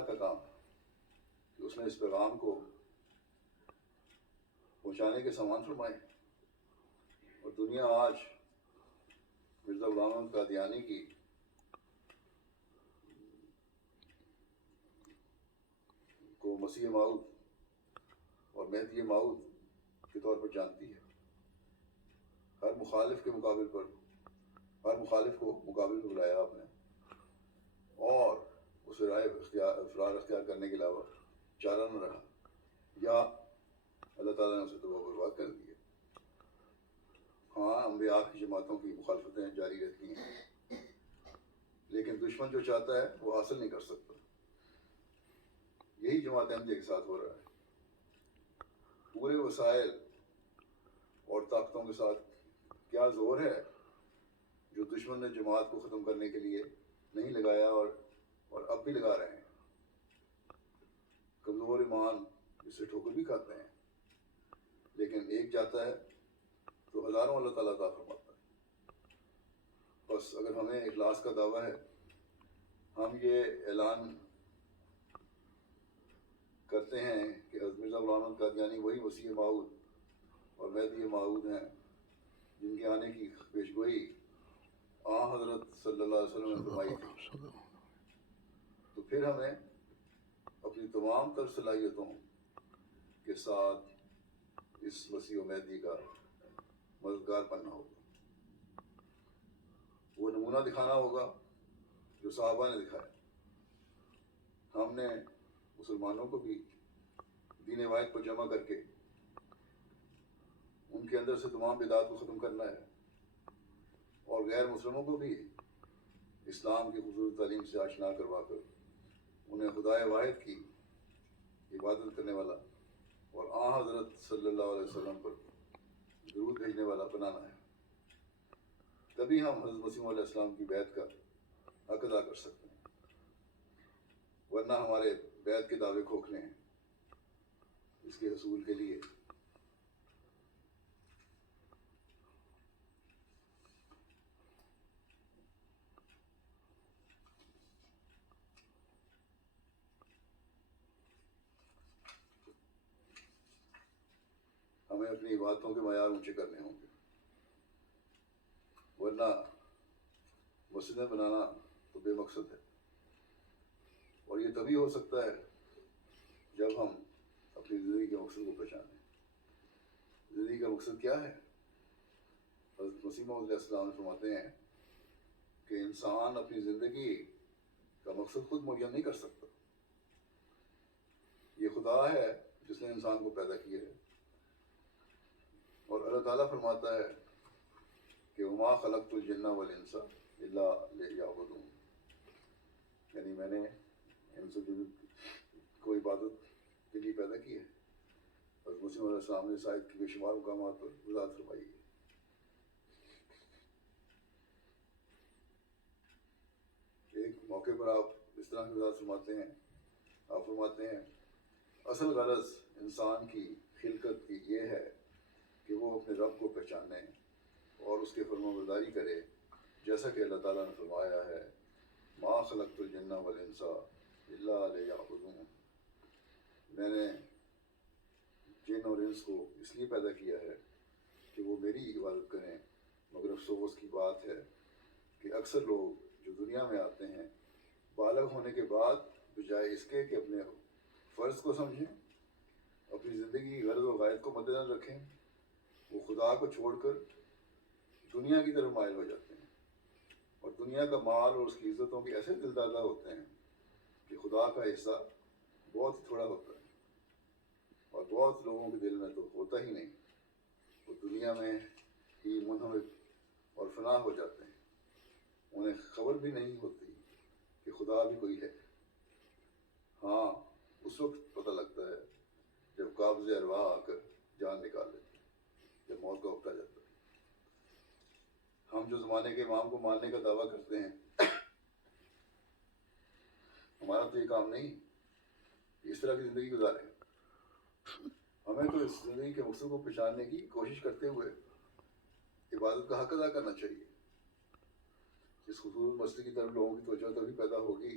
تعالیٰ کا کام ہے کہ اس نے اس پیغام کو پہنچانے کے سامان فرمائے. اور دنیا آج مرزا غلام احمد قادیانی کی کو مسیح موعود اور مہدی موعود کے طور پر جانتی ہے. ہر مخالف کے مقابل پر ہر مخالف کو مقابل پر بلایا آپ نے اور اسے رائے فرار اختیار کرنے کے علاوہ چارہ نہ رہا یا اللہ تعالیٰ نے اسے تباہ برباد کر دیا. ہاں انبیاء کی جماعتوں کی مخالفتیں جاری رہتی ہیں لیکن دشمن جو چاہتا ہے وہ حاصل نہیں کر سکتا. یہی جماعت احمدیہ کے ساتھ ہو رہا ہے. پورے وسائل اور طاقتوں کے ساتھ کیا زور ہے جو دشمن نے جماعت کو ختم کرنے کے لیے نہیں لگایا اور اب بھی لگا رہے ہیں. کمزور ایمان اس سے ٹھوکر بھی کھاتے ہیں لیکن ایک جاتا ہے تو ہزاروں اللہ تعالیٰ عطا فرماتا ہے. بس اگر ہمیں اخلاص کا دعویٰ ہے, ہم یہ اعلان کرتے ہیں کہ حضرت مرزا غلام احمد قادیانی وہی مسیح موعود اور مہدی موعود ہیں جن کے آنے کی پیشگوئی حضرت صلی اللہ علیہ وسلم نے فرمائی تھی, تو پھر ہمیں اپنی تمام تر صلاحیتوں کے ساتھ اس مسیح و مہدی کا مددگار بننا ہوگا. وہ نمونہ دکھانا ہوگا جو صحابہ نے دکھایا. ہم نے مسلمانوں کو بھی دین واحد پر جمع کر کے ان کے اندر سے تمام بدعات کو ختم کرنا ہے اور غیر مسلموں کو بھی اسلام کی خصوصی تعلیم سے آشنا کروا کر انہیں خدائے واحد کی عبادت کرنے والا اور حضرت صلی اللہ علیہ وسلم پر درود بھیجنے والا بنانا ہے. تبھی ہم حضرت مسیح علیہ السلام کی بیعت کا حق ادا کر سکتے ہیں, ورنہ ہمارے بیعت کے دعوے کھوکھلے ہیں. اس کے حصول کے لیے ہمیں اپنی عبادتوں کے معیار اونچے کرنے ہوں گے, ورنہ مسجدیں بنانا تو بے مقصد ہے. اور یہ تبھی ہو سکتا ہے جب ہم اپنی زندگی کے مقصد کو پہچانیں. زندگی کا مقصد کیا ہے؟ حضرت مسیح موعود علیہ السلام نے فرماتے ہیں کہ انسان اپنی زندگی کا مقصد خود معین نہیں کر سکتا. یہ خدا ہے جس نے انسان کو پیدا کیا ہے. اور اللہ تعالیٰ فرماتا ہے کہ وما خلقت الجن والانس الا لیعبدون, یعنی میں نے انس و جن کو عبادت کے لیے پیدا کی ہے. حضرت مسیح علیہ السلام نے اس آیت کے بے شمار مقامات پر وضاحت فرمائی ہے. ایک موقع پر آپ اس طرح کی وضاحت فرماتے ہیں, آپ فرماتے ہیں اصل غرض انسان کی خلقت کی یہ ہے کہ وہ اپنے رب کو پہچانے اور اس کے فرمانبرداری کرے, جیسا کہ اللہ تعالیٰ نے فرمایا ہے ما خلقت الجن والانس الا لیعبدون, میں نے جن اور انس کو اس لیے پیدا کیا ہے کہ وہ میری عبادت کریں. مگر افسوس کی بات ہے کہ اکثر لوگ جو دنیا میں آتے ہیں بالغ ہونے کے بعد بجائے اس کے کہ اپنے فرض کو سمجھیں, اپنی زندگی کی غرض و غایت کو مد نظر رکھیں, وہ خدا کو چھوڑ کر دنیا کی طرف مائل ہو جاتے ہیں اور دنیا کا مال اور اس کی عزتوں کے ایسے دل دادا ہوتے ہیں کہ خدا کا حصہ بہت ہی تھوڑا ہوتا ہے. اور بہت لوگوں کے دل میں تو ہوتا ہی نہیں, وہ دنیا میں ہی منہمک اور فنا ہو جاتے ہیں. انہیں خبر بھی نہیں ہوتی کہ خدا بھی کوئی ہے. ہاں اس وقت پتہ لگتا ہے جب قابض ارواح آ کر جان نکال لیتے ہیں, جب موت کا وقت آ جاتا ہے. ہم جو زمانے کے امام کو ماننے کا دعویٰ کرتے ہیں, ہمارا تو یہ کام نہیں اس طرح کی زندگی گزاریں. ہمیں تو اس زندگی کے مقصد کو پہچاننے کی کوشش کرتے ہوئے عبادت کا حق ادا کرنا چاہیے. اس خصوص مسئلے کی طرف لوگوں کی توجہ تبھی پیدا ہوگی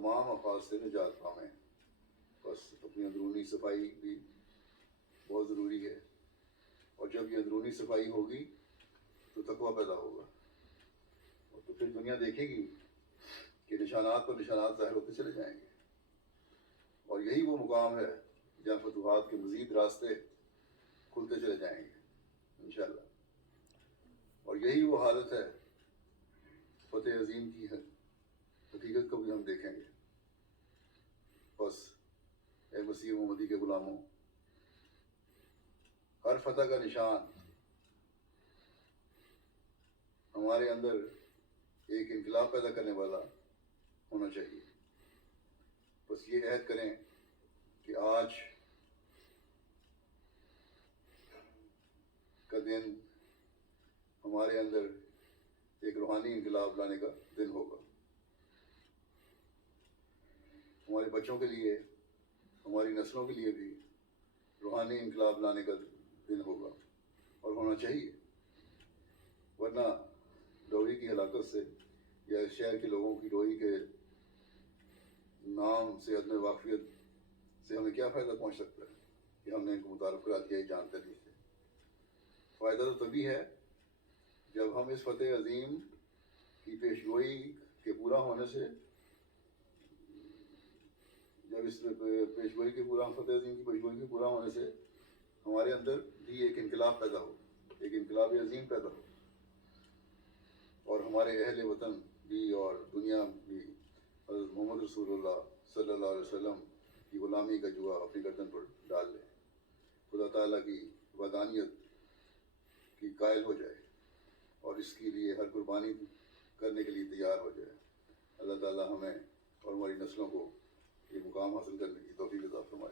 تمام افعال سے نجات پائیں۔ بس اپنی اندرونی صفائی بھی بہت ضروری ہے، اور جب یہ اندرونی صفائی ہوگی تو تقویٰ پیدا ہوگا، اور تو پھر دنیا دیکھے گی کہ نشانات پر نشانات ظاہر ہوتے چلے جائیں گے، اور یہی وہ مقام ہے جہاں فتوحات کے مزید راستے کھلتے چلے جائیں گے انشاءاللہ، اور یہی وہ حالت ہے فتح عظیم کی حقیقت کو بھی ہم دیکھیں گے۔ بس اے مسیح محمدی کے غلاموں، ہر فتح کا نشان ہمارے اندر ایک انقلاب پیدا کرنے والا ہونا چاہیے۔ بس یہ عہد کریں کہ آج کا دن ہمارے اندر ایک روحانی انقلاب لانے کا دن ہوگا، ہمارے بچوں کے لیے، ہماری نسلوں کے لیے بھی روحانی انقلاب لانے کا دن ہوگا، اور ہونا چاہیے، ورنہ ڈوری کی ہلاکت سے یا اس شہر کے لوگوں کی ڈوری کے نام سے عدم واقفیت سے ہمیں کیا فائدہ پہنچ سکتا ہے کہ ہم نے ان کو متعارف کرا دیا جانکاری سے؟ فائدہ تو تبھی ہے جب ہم اس فتح عظیم کی پیشگوئی کے پورا ہونے سے، جب اس پیشگوئی کے پورا فتح عظیم کی پیشگوئی کے پورا ہونے سے ہمارے اندر بھی ایک انقلاب پیدا ہو، ایک انقلاب عظیم پیدا ہو، اور ہمارے اہل وطن بھی اور دنیا بھی حضرت محمد رسول اللہ صلی اللہ علیہ وسلم کی غلامی کا جوا اپنی گردن پر ڈال لیں، خدا تعالیٰ کی وحدانیت کی قائل ہو جائے، اور اس کے لیے ہر قربانی کرنے کے لیے تیار ہو جائے۔ اللہ تعالیٰ ہمیں اور ہماری نسلوں کو یہ مقام حاصل کرنے کی توفیق عطا فرمائے۔